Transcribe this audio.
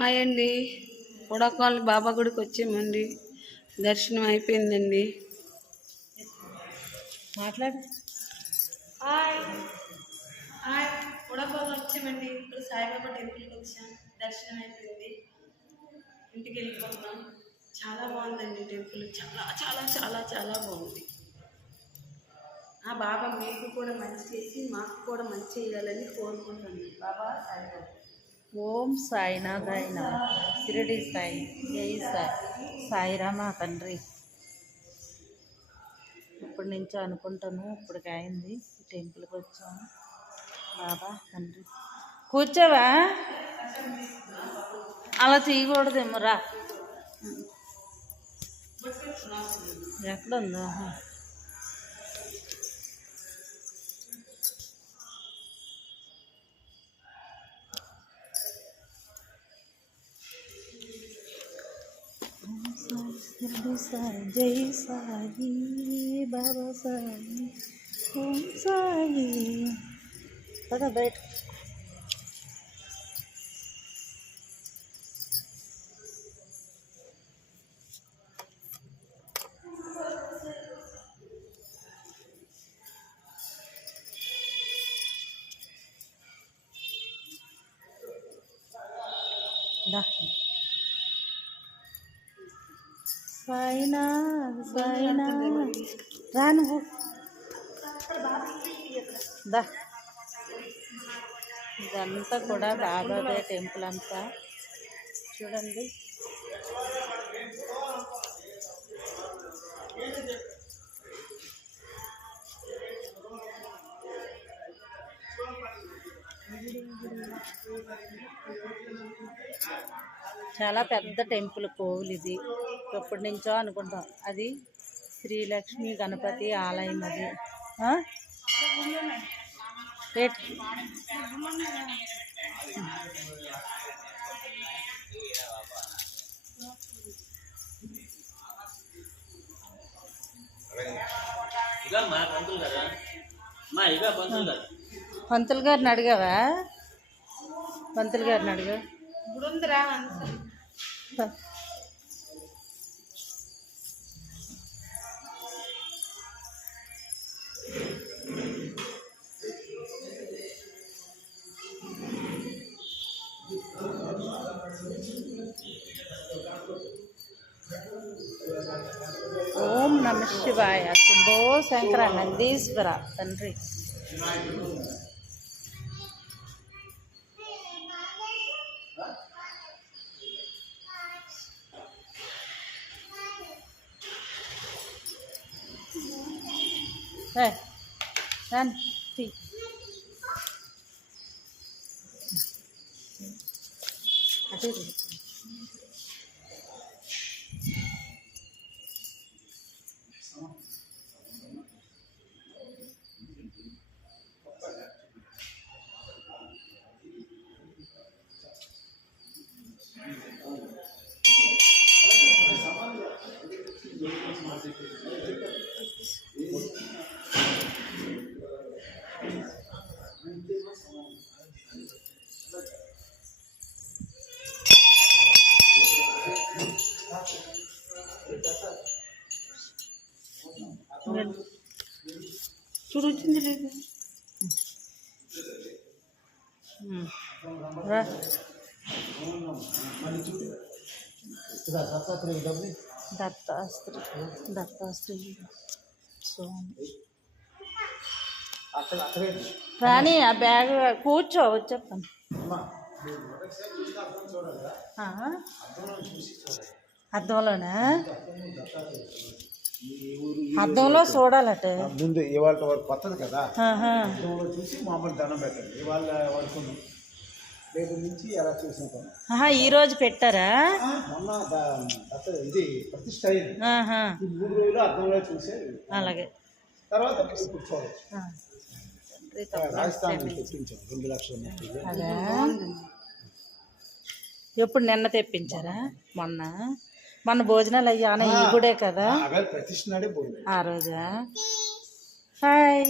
Hi అండి, ఉడకాలి బాబా గుడికి వచ్చామండి. దర్శనం అయిపోయిందండి. మాట్లాడు. హాయ్ హాయ్, ఉడకాలి వచ్చామండి. ఇప్పుడు సాయిబాబా టెంపుల్కి వచ్చాం. దర్శనం అయిపోయింది, ఇంటికి వెళ్ళిపోతున్నాం. చాలా బాగుందండి టెంపుల్, చాలా చాలా చాలా చాలా బాగుంది. ఆ బాబా మీకు కూడా మంచి చేసి మాకు కూడా మంచి చేయాలని కోరుకుంటున్నాను. బాబా సాయిబాబా. ఓం సాయినాథాయ నమః. షిరిడి సాయి, జై సాయి, సాయిరామ తండ్రి. ఇప్పటి నుంచో అనుకుంటాను, ఇప్పటికి అయింది. టెంపుల్కి వచ్చాము. బాబా తండ్రి కూర్చోవా, అలా తీయకూడదేమో, రా. ఎక్కడుందా? షిరిడి సాయి, జై సాయి, బాబా సాయి, ఓం సాయి. పద బయట. సాయినాథ్ సాయినాథ్, రా నువ్వు. దా, ఇదంతా కూడా బాబాదే టెంపుల్ అంతా చూడండి. చాలా పెద్ద టెంపుల్, కోవిల్ ఇది. ఎప్పటి నుంచో అనుకుంటాం. అది శ్రీలక్ష్మి గణపతి ఆలయం. అది పంతులు గారిని అడిగావా? పంతులు గారిని అడిగా. ఓం నమ శివాయ, శంభో శంకర నందీశ్వర తండ్రి. అటు చూడు, వచ్చింది లేదు. దత్తాశ్రీ స్వామి. రాణి, ఆ బ్యాగ్ కూర్చో, వచ్చేస్తాను. అద్దంలోనా? అద్దంలో చూడాలట ముందు. ఇవాళ కొత్తది కదా, అద్దంలో చూసి మామూలు దండం పెట్టండి. ఇవాళ వరకు రేపు నుంచి ఎలా చూసినా ఈరోజు పెట్టారా? మొన్న ఇది ప్రతిష్ట అయింది. 3 రోజులు అద్దంలో చూసే. అలాగే తర్వాత ఇప్పుడు చూడవచ్చు. రాజస్థాన్ తెప్పించాం 2 లక్షల. అదే ఎప్పుడు నిన్న తెప్పించారా? మొన్న భోజనాలు అయ్యాన ఈ గుడే కదా, ప్రతిష్ట నాడే ఆ రోజా. హాయ్.